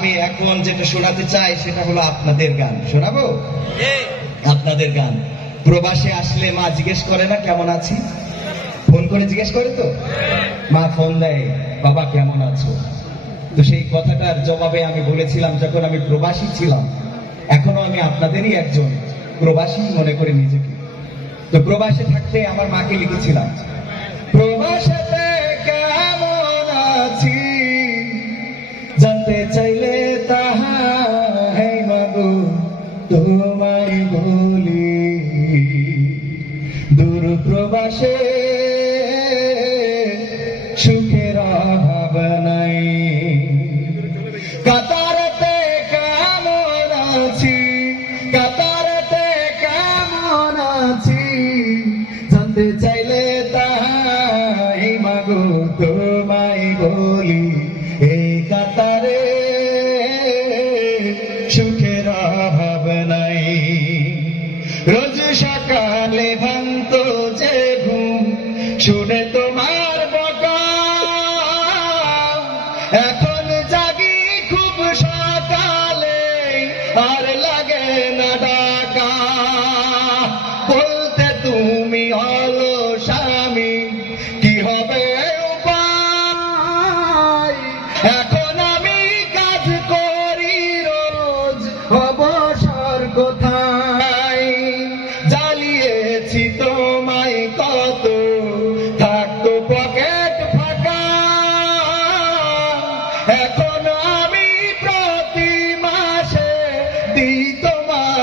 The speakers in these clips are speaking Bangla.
আমি এখন যেটা শোনাতে চাই, সেটা হলো আপনাদের গান। শোনাবো? আপনাদের গান। প্রবাসে আসলে মা জিজ্ঞেস করে না, কেমন আছি? ফোন করে জিজ্ঞেস করে তো? মা ফোন দেয়, বাবা, কেমন আছো? তো সেই কথাটার জবাবে আমি বলেছিলাম, যখন আমি প্রবাসী ছিলাম, এখনও আমি আপনাদেরই একজন প্রবাসী মনে করে নিজেকে। তো প্রবাসে থাকতে আমার মাকে লিখেছিলাম প্রবাসেতে মাগো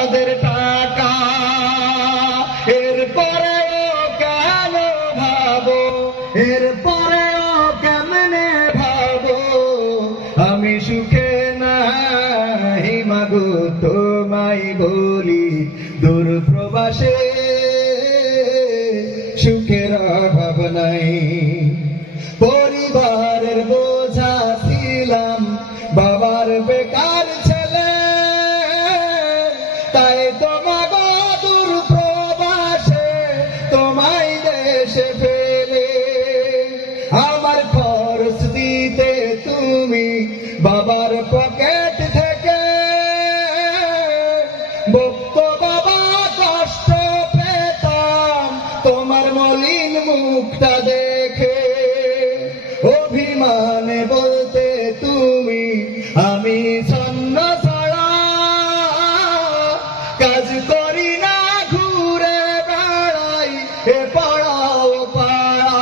তোমাদের টাকা। এরপরেও কেন ভাবো? এরপরেও কেমনে ভাবো? আমি সুখে নাই মাগো, তোমায় বলি দূর প্রবাসে অভিমানে বলতে তুমি, আমি ছন্ন ছাড়া কাজ করি না, ঘুরে বেড়াই, এ পাড়াও পাড়া।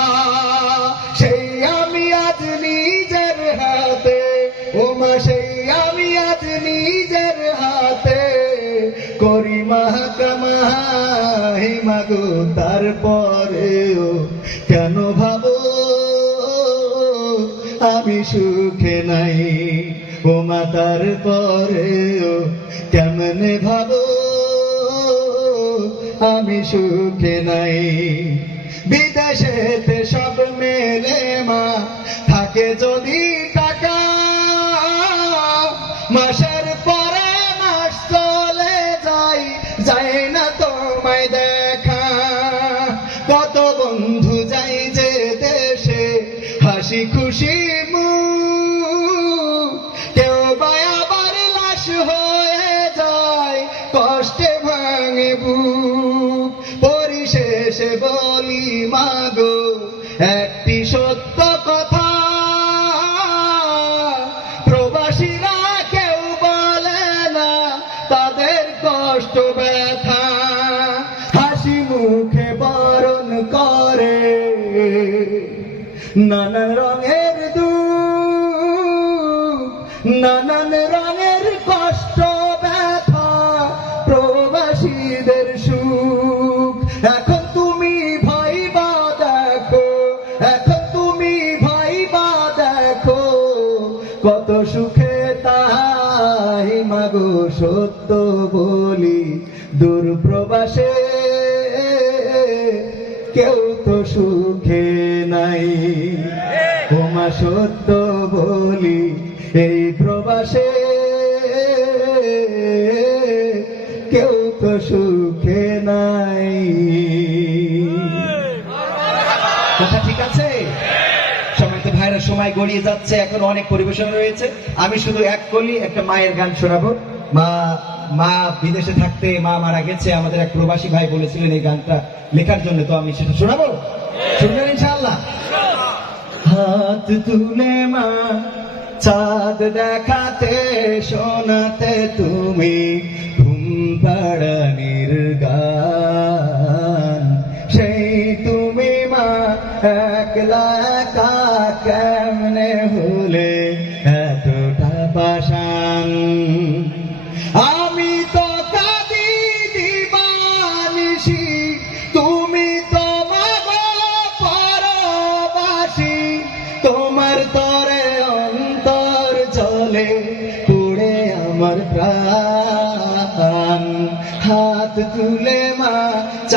সেই আমি আজ নিজের হাতে, ও মা, সেই আমি আজ নিজের হাতে করি মাহাকামা মাগো তারপরেও কেন ভাবো আমি সুখে নাই। ও মাতার পরে ও কেমনে ভাবো? আমি সুখে নাই। বিদেশেতে সব মেলে মা, থাকে যদি কষ্ট ব্যথা হাসি মুখে বারণ করে। নানান মাগো সত্য বলি দূর প্রবাসে কেউ তো সুখে নাই। তোমা সত্য বলি এই প্রবাসে কেউ তো সুখে নাই। কথা ঠিক গড়িয়ে যাচ্ছে, এখন অনেক পরিবেশন রয়েছে। আমি শুধু এক কলি, একটা মায়ের গান শোনাবো। মা মা বিদেশে থাকতে মা মারা গেছে, আমাদের এক প্রবাসী ভাই বলেছিলেন এই গানটা লেখার জন্য, তো আমি সেটা শোনাবো? শুনবেন ইনশাআল্লাহ? হাত তুলে মা, চাঁদ দেখাতে, শোনাতে তুমি ঘুম পাড়ানির গান একলা একা কেমনে হলে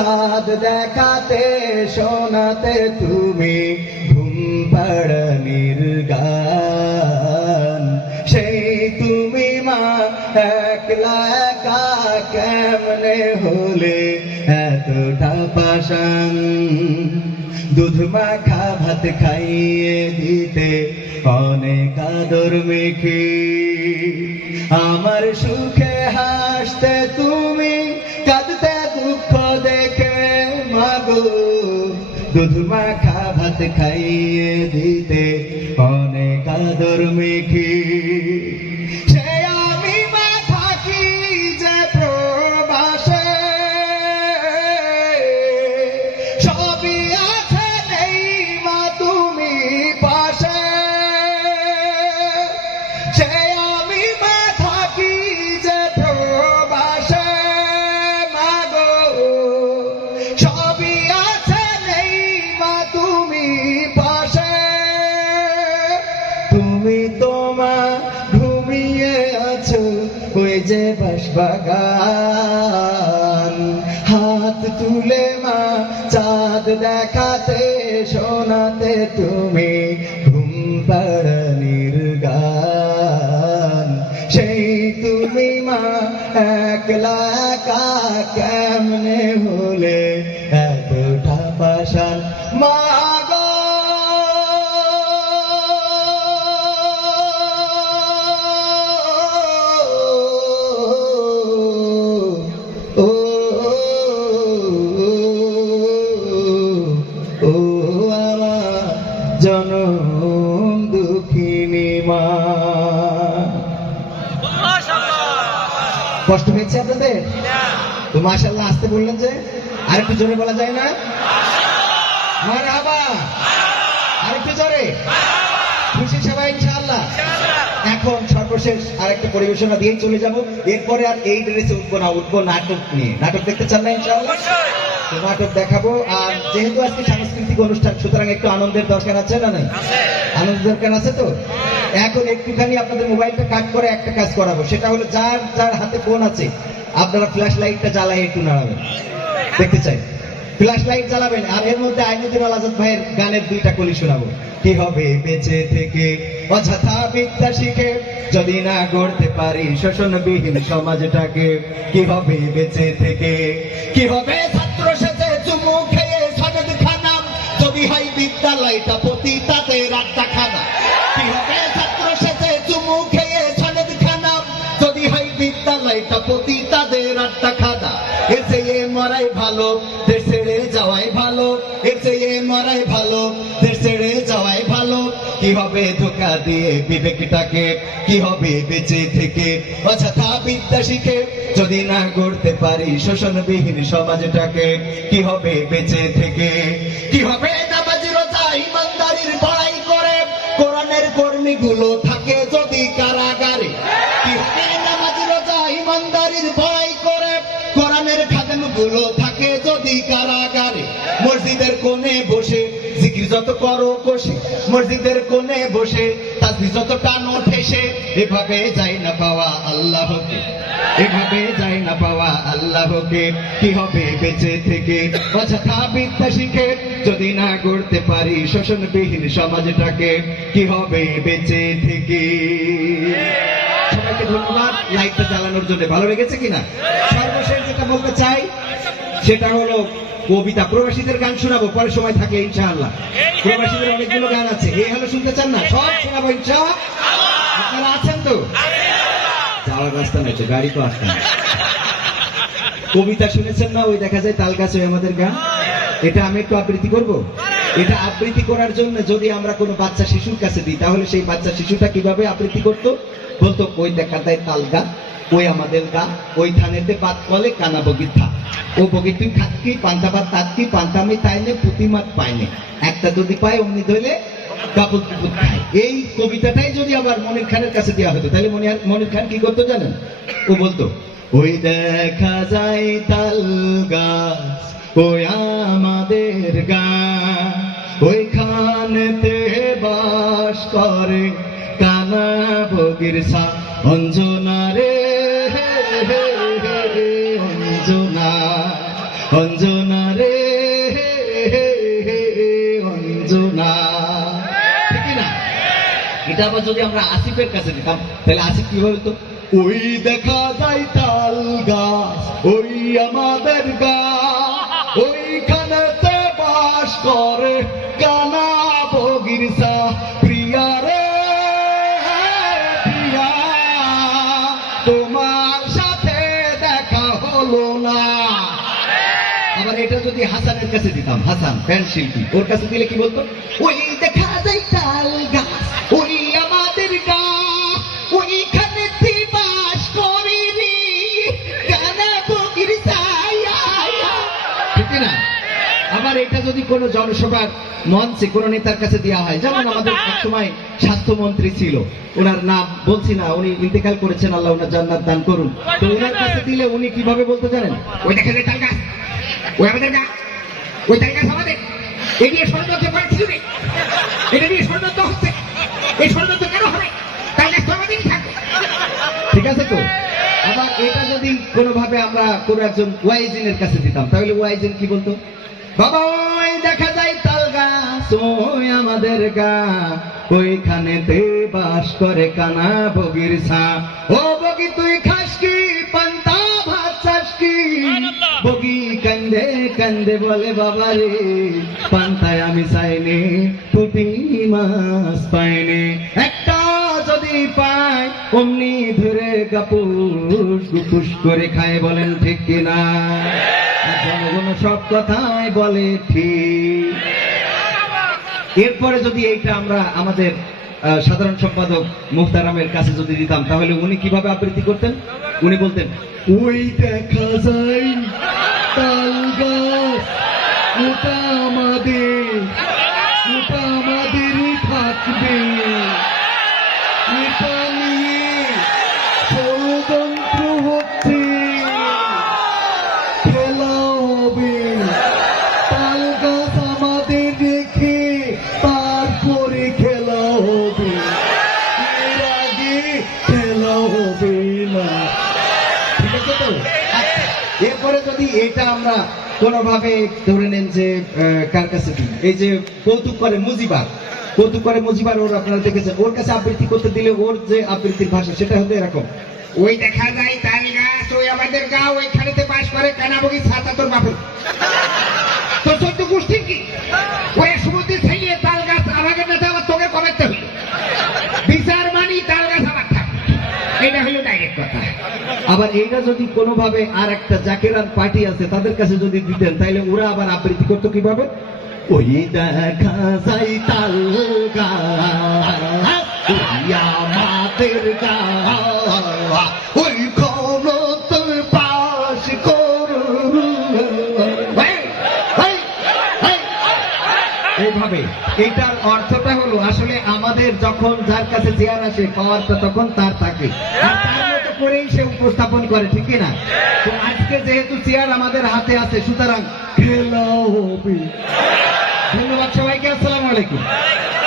চাঁদ দেখাতে শোনাতে তুমি ঘুম পাড়ানির গান সেই তুমি মা একলা একা কেমনে হলে এতটা পাশান দুধ মাখা ভাত খাইয়ে দিতে অনেক আদর মেখে আমার সুখে হাসতে দুধ মাখা ভাত খাইয়ে দিতে। অনেক আদর মেখে বাসবাগান হাত তুলে মা চাঁদ দেখাতে শোনাতে তুমি ঘুম পাড়ানির জনম দুঃখিনী মা। কষ্ট হয়েছে আপনাদের? তো মাশাল্লাহ আসতে বললেন যে আর একটু জোরে বলা যায় না? মারহাবা। আর একটু জোরে। খুশি সবাই, ইনশাআল্লাহ। এখন সর্বশেষ আর একটা পরিবেশনা দিয়ে চলে যাব। এরপরে আর এই ড্রেসে উঠবো না, উঠবো নাটক নিয়ে। নাটক দেখতে চান না, ইনশাআল্লাহ? নাটক দেখাবো। আর যেহেতু আজকে সাংস্কৃতিক অনুষ্ঠান সুতরাং একটু আনন্দের দরকার আছে না নাই? আনন্দের দরকার আছে তো? এখন একটুখানি আপনাদের মোবাইলটা কাট করে একটা কাজ করাবো। সেটা হলো যার যার হাতে ফোন আছে আপনারা ফ্ল্যাশ লাইটটা জ্বালাই একটু নাড়াবেন। দেখতে চাই। ফ্ল্যাশ লাইট জ্বালাবেন আর এর মধ্যে আইনুদ্দিন আল আজাদ ভাইয়ের গানের দুইটা কলি শোনাবো। কি হবে বেঁচে থেকে? অযথা বিদ্যা শিখে যদি না গড়তে পারি শোষণবিহীন সমাজটাকে কি হবে বেঁচে থেকে? কি হবে দিয়ে বিবেকটাকে কি হবে বেঁচে থেকে? অযথা বিদ্যা শিখে যদি না গড়তে পারি শোষণবিহীন সমাজটাকে, কি হবে বেঁচে থেকে? কি হবে থাকে যদি মসজিদের কোণে বসে মসজিদের কোণে বসে তাসবি যত টানো ঠেসে এভাবে যাই না পাওয়া আল্লাহকে। এভাবে যাই না পাওয়া আল্লাহকে। কি হবে বেঁচে থেকে? অযথা বিদ্যা শিখে, যদি না গড়তে পারি শোষণবিহীন সমাজটাকে, কি হবে বেঁচে থেকে? সবাইকে ধন্যবাদ। লাইটটা জ্বালানোর জন্য ভালো লেগেছে কিনা? সর্বশেষ যেটা বলতে চাই, সেটা হলো কবিতা প্রবাসীদের গান শোনাবো পরে সময় থাকলে ইনশাআল্লাহ। প্রবাসীদের অনেকগুলো গান আছে। এই হলো শুনতে চান না? সব শোনাবো ইনশা আপনারা আছেন তো? যাওয়ার রাস্তা নাই গাড়ি তো আসতে কবিতা শুনেছেন না? ওই দেখা যায় তাল গাছ আমাদের গান। এটা আমি একটু আবৃত্তি করব? এটা আবৃত্তি করার জন্য যদি আমরা কোনো বাচ্চা শিশুর কাছে দিই তাহলে সেই বাচ্চা শিশুটা কীভাবে আবৃত্তি করতো? বলতো ওই দেখা যায় তাল গা ওই আমাদের গা ওই থানেতে বাদ বলে কানা বগির থা ও বগি তুই খাতকি পান্তা ভাত তাতকি পান্তা আমি তাইনে পুঁতিমাত পাইনে একটা যদি পায় অমনি ধরলে কাপড় কুপুর খায়। এই কবিতাটাই যদি আবার মনির খানের কাছে দেওয়া হতো তাহলে মনির মনির খান কি করতো জানেন? ও বলতো ওই দেখা যায় তাল গাছ ওই আমাদের গা। ওইখানেতে বাস করে কানা বগির সা অঞ্জনা রে হে, হে, অঞ্জনা অঞ্জনা রে, অঞ্জনা। ঠিক না? এটা আবার যদি আমরা আসিফের কাছে দিতাম, তাহলে আসিফ কি বলতো? ওই দেখা যায় তাল গাছ, ওই আমাদের গা আবার এটা যদি হাসানের কাছে দিতাম, হাসান প্যান্ট শিল্পী, ওর কাছে দিলে কি বলতো? ওই দেখা যায় তাল গাছ, ওই আমাদের গা, ওইখানে বাস করি এটা যদি কোনো জনসভার মঞ্চে কোনো নেতার কাছে দেওয়া হয়, যেমন আমাদের সময় স্বাস্থ্যমন্ত্রী ছিল, ওনার নাম বলছি না, উনি ইন্তেকাল করেছেন, আল্লাহ ওনার জান্নাত দান করুন। তো ওনার কাছে দিলে উনি কীভাবে বলতে জানেন? ওই দেখা যায় তাল গাছ। ঠিক আছে তো? আবার এটা যদি কোনোভাবে আমরা কোনো একজন ওয়াইজিনের কাছে দিতাম, তাহলে ওয়াইজিন কি বলতো? বাবা দেখা যায় তাল আমাদের গা। ওইখানেতে বাস করে কানা বগির ছা। ও বগি, তুই খাস কি? কান্দে বলে বাবা রে পান্তায় আমি চাইনি পুটি মাছ পাইনি। একটা যদি পাই অমনি ধরে গাপুস গুপুস করে খায়, বলেন ঠিক কিনা জনগণ সব কথাই বলে ঠিক। এরপরে যদি এইটা আমরা আমাদের সাধারণ সম্পাদক মুখতারামের কাছে যদি দিতাম, তাহলে উনি কীভাবে আবৃত্তি করতেন? উনি বলতেন, ওই দেখা যায় আমাদের ওটা আমাদেরই থাকবে। এটা নিয়ে ষড়যন্ত্র খেলা হবে। তাল আমাদের রেখে তারপরে খেলা হবে। এর আগে খেলা হবে না। আচ্ছা, এরপরে যদি এটা আমরা কোনোভাবে ধরে নেন যে কার কাছে এই যে কৌতুক করে মুজিবার কৌতুক করে মুজিবার ওর আপনারা দেখেছেন, ওর কাছে আবৃত্তি করতে দিলে ওর যে আবৃত্তির ভাষা সেটা হতো এরকম। ওই দেখা যায় তাল গাছ, ওই আমাদের গা ওইখানেতে বাস করে কানাবগি ছাতা তোর বাপের। তোর চোদ্দ গোষ্ঠীর কি? ওই সমুদ্রে ছেলে তাল গাছ আমাকে নেতা আবার তোকে কমাতে হইল বিচার মানি তাল গাছ আমার থাকবে এটা হলো ডাইরেক্ট কথা আবার এইটা যদি কোনোভাবে আর একটা জাকেরান পার্টি আছে তাদের কাছে যদি দিতেন তাহলে ওরা আবার আবৃত্তি করতো কীভাবে? ওই দেখা তাল গাছ, ওই ক্ষমতার পাশ এইভাবে এটার অর্থটা হলো আসলে আমাদের যখন যার কাছে চেয়ার আসে পাওয়ারটা তখন তার থাকে। আর তার করেই সে উপস্থাপন করে, ঠিক কিনা তো আজকে যেহেতু চেয়ার আমাদের হাতে আছে, সুতরাং ধন্যবাদ সবাইকে, আসসালামু আলাইকুম।